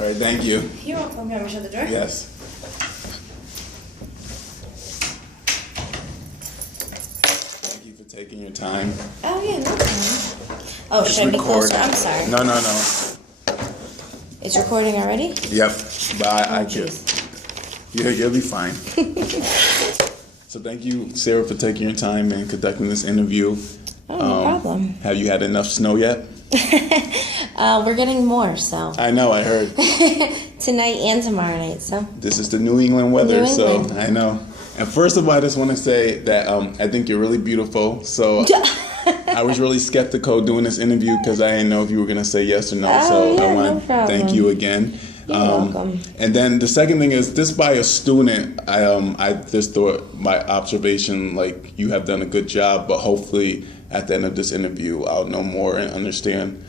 All right, thank you. You're welcome. You want me to shut the door? Yes. Thank you for taking your time. Oh, yeah, no problem. Oh, should I be closer? I'm sorry. No. It's recording already? Yep. But I jeez. You'll be fine. So thank you, Sarah, for taking your time and conducting this interview. Oh, no problem. Have you had enough snow yet? We're getting more, so. I know, I heard. Tonight and tomorrow night, so. This is the New England weather, New so England. I know. And first of all, I just want to say that I think you're really beautiful. So I was really skeptical doing this interview because I didn't know if you were going to say yes or no. Oh, so yeah, I want to thank you again. You're welcome. And then the second thing is, this by a student, I just thought, my observation, like, you have done a good job, but hopefully at the end of this interview, I'll know more and understand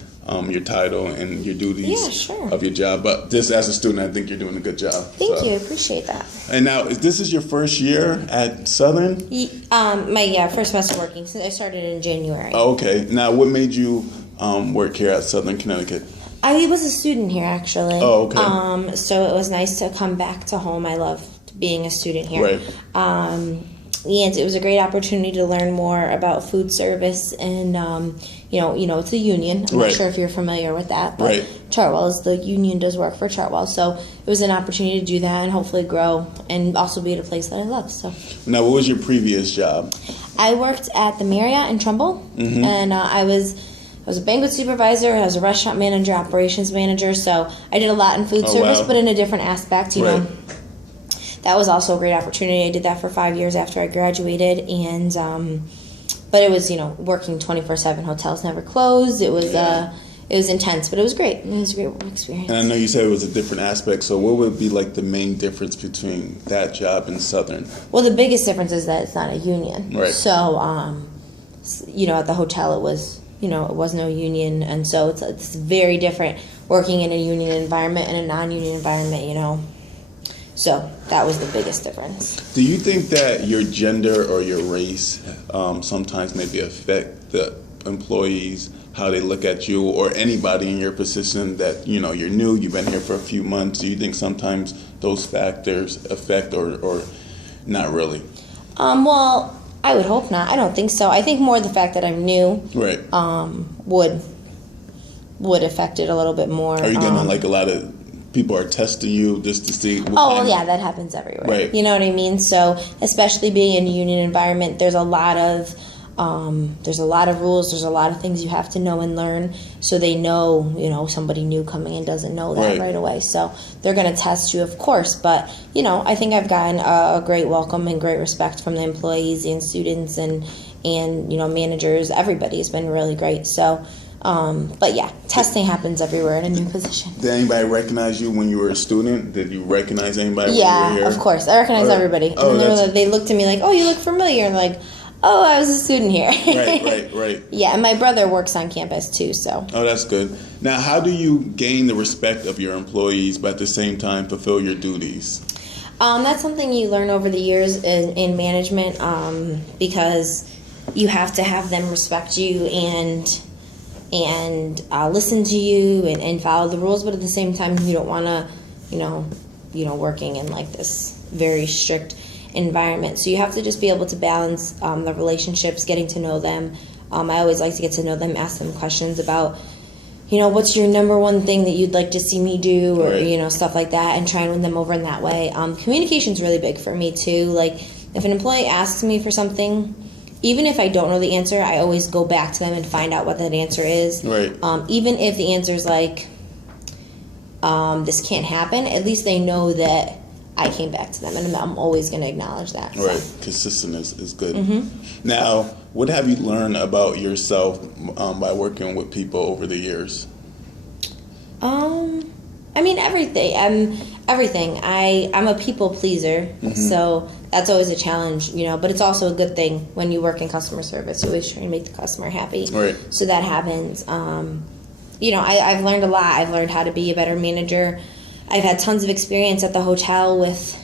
your title and your duties of your job. But just as a student, I think you're doing a good job. Thank you. I appreciate that. And now, this is your first year at Southern? My first semester working. Since I started in January. Oh, okay. Now, what made you work here at Southern Connecticut? I was a student here, actually. Oh, okay. So it was nice to come back to home. I loved being a student here. Right. And it was a great opportunity to learn more about food service and, it's a union. I'm not sure if you're familiar with that, but Chartwell's, the union does work for Chartwell. So it was an opportunity to do that and hopefully grow and also be at a place that I love. So. Now, what was your previous job? I worked at the Marriott in Trumbull, and I was a banquet supervisor, I was a restaurant manager, operations manager, so I did a lot in food service, but in a different aspect, you know. That was also a great opportunity. I did that for 5 years after I graduated, and but it was, working 24/7. Hotels never closed. It was intense, but it was great. It was a great experience. And I know you said it was a different aspect, so what would be like the main difference between that job and Southern? Well, the biggest difference is that it's not a union. Right. So, at the hotel it was, it was no union, and so it's very different working in a union environment and a non-union environment, So that was the biggest difference. Do you think that your gender or your race sometimes maybe affect the employees, how they look at you, or anybody in your position that, you're new, you've been here for a few months? Do you think sometimes those factors affect or not really? Well, I would hope not. I don't think so. I think more the fact that I'm new would affect it a little bit more. Are you getting a lot of people are testing you just to see? That happens everywhere. Right. You know what I mean? So especially being in a union environment, there's a lot of rules. There's a lot of things you have to know and learn. So they know, somebody new coming in doesn't know that right away. So they're going to test you, of course. But, I think I've gotten a great welcome and great respect from the employees and students and managers. Everybody has been really great. So, but yeah, testing happens everywhere in a new position. Did anybody recognize you when you were a student? Did you recognize anybody when you were here? Of course. I recognize everybody. And they looked at me like, oh, you look familiar. And like, oh, I was a student here. Right. Yeah, and my brother works on campus too, so. Oh, that's good. Now, how do you gain the respect of your employees but at the same time fulfill your duties? That's something you learn over the years in management because you have to have them respect you and listen to you and follow the rules, but at the same time you don't want to, working in like this very strict environment. So you have to just be able to balance the relationships, getting to know them. I always like to get to know them, ask them questions about, what's your number one thing that you'd like to see me do, or stuff like that, and try and win them over in that way. Communication's really big for me too. Like if an employee asks me for something, even if I don't know the answer, I always go back to them and find out what that answer is. Right. Even if the answer is like, this can't happen, at least they know that I came back to them, and I'm always going to acknowledge that. Right. So. Consistent is good. Now, what have you learned about yourself by working with people over the years? Everything. I'm a people pleaser, so that's always a challenge, but it's also a good thing when you work in customer service. You always try to make the customer happy. Right. So that happens. I've learned a lot. I've learned how to be a better manager. I've had tons of experience at the hotel with,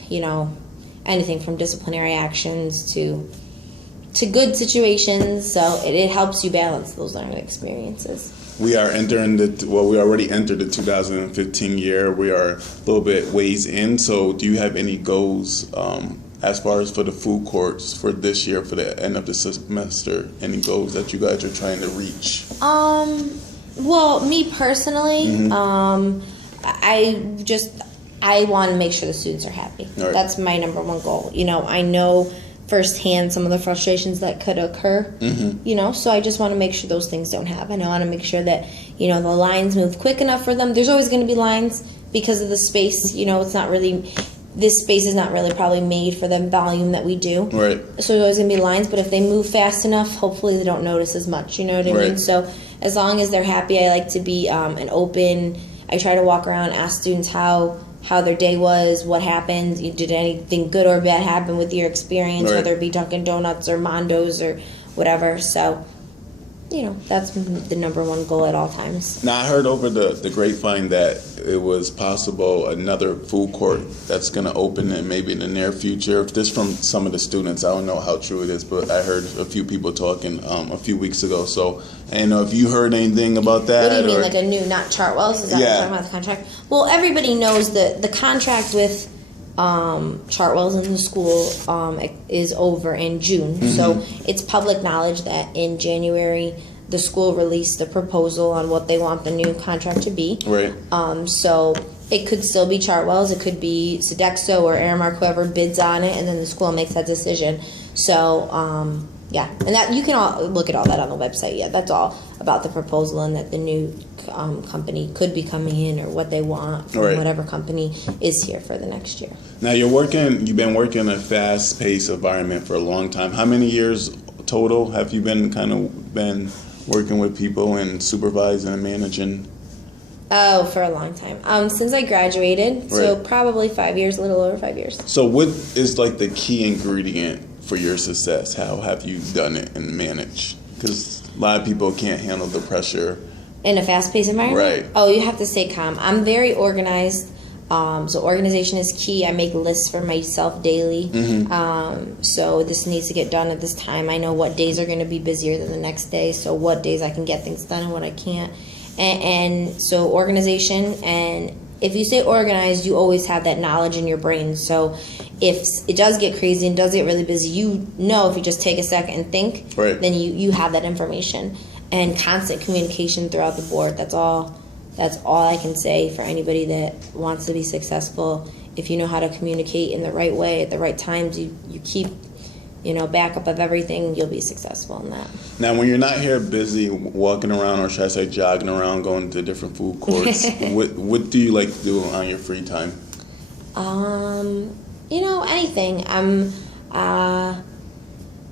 anything from disciplinary actions to good situations. So it helps you balance those learning experiences. We are entering we already entered the 2015 year. We are a little bit ways in. So do you have any goals as far as for the food courts for this year, for the end of the semester? Any goals that you guys are trying to reach? Well, me personally, I want to make sure the students are happy. Right. That's my number one goal. You know, I know firsthand some of the frustrations that could occur, you know, so I just want to make sure those things don't happen. I want to make sure that, you know, the lines move quick enough for them. There's always going to be lines because of the space. You know, it's not really, this space is not really probably made for the volume that we do. Right. So there's always going to be lines, but if they move fast enough, hopefully they don't notice as much, you know what I mean? So as long as they're happy, I like to be an open, I try to walk around, ask students how their day was, what happened, did anything good or bad happen with your experience, whether it be Dunkin' Donuts or Mondo's or whatever. So, you know, that's the number one goal at all times. Now, I heard over the grapevine that it was possible another food court that's going to open in maybe in the near future. This from some of the students. I don't know how true it is, but I heard a few people talking a few weeks ago. So I don't know if you heard anything about that. What do you mean, like a new, not Chartwell's? Is that what you're talking about, the contract? Well, everybody knows that the contract with Chartwell's in the school is over in June. So it's public knowledge that in January the school released the proposal on what they want the new contract to be. Right. So it could still be Chartwell's, it could be Sodexo or Aramark, whoever bids on it, and then the school makes that decision. So yeah, and that you can all look at all that on the website. Yeah, that's all about the proposal and that the new company could be coming in or what they want from whatever company is here for the next year. Now you've been working in a fast-paced environment for a long time. How many years total have you been working with people and supervising and managing? Oh, for a long time. Since I graduated, so probably 5 years, a little over 5 years. So what is like the key ingredient for your success? How have you done it and managed? Because a lot of people can't handle the pressure. In a fast-paced environment? Right. Oh, you have to stay calm. I'm very organized. So organization is key. I make lists for myself daily. So this needs to get done at this time. I know what days are going to be busier than the next day, so what days I can get things done and what I can't. And so organization, and if you stay organized, you always have that knowledge in your brain. So if it does get crazy and does get really busy, you know if you just take a second and think, then you have that information. And constant communication throughout the board. That's all I can say for anybody that wants to be successful. If you know how to communicate in the right way at the right times, you keep, you know, backup of everything, you'll be successful in that. Now, when you're not here busy walking around, or should I say jogging around, going to different food courts, what do you like to do on your free time? You know, anything.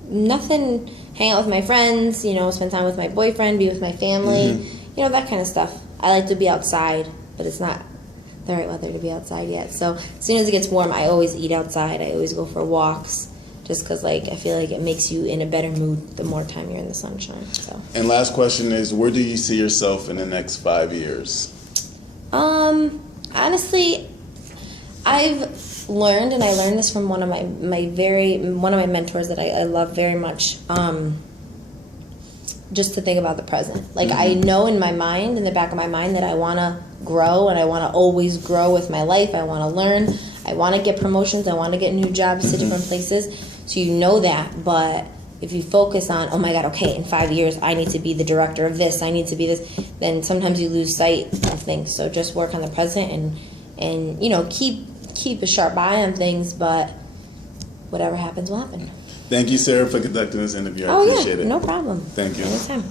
Nothing. Hang out with my friends, you know, spend time with my boyfriend, be with my family, you know, that kind of stuff. I like to be outside, but it's not the right weather to be outside yet. So as soon as it gets warm, I always eat outside. I always go for walks, just because, like, I feel like it makes you in a better mood the more time you're in the sunshine. So. And last question is, where do you see yourself in the next 5 years? Honestly, I've learned, and I learned this from one of my mentors that I love very much, just to think about the present. Like, I know in my mind, in the back of my mind, that I want to grow, and I want to always grow with my life. I want to learn. I want to get promotions. I want to get new jobs to different places. So you know that, but if you focus on, oh my God, okay, in 5 years, I need to be the director of this, I need to be this, then sometimes you lose sight of things. So just work on the present and you know, keep a sharp eye on things, but whatever happens will happen. Thank you, Sarah, for conducting this interview. I appreciate it. No problem. Thank you. Anytime.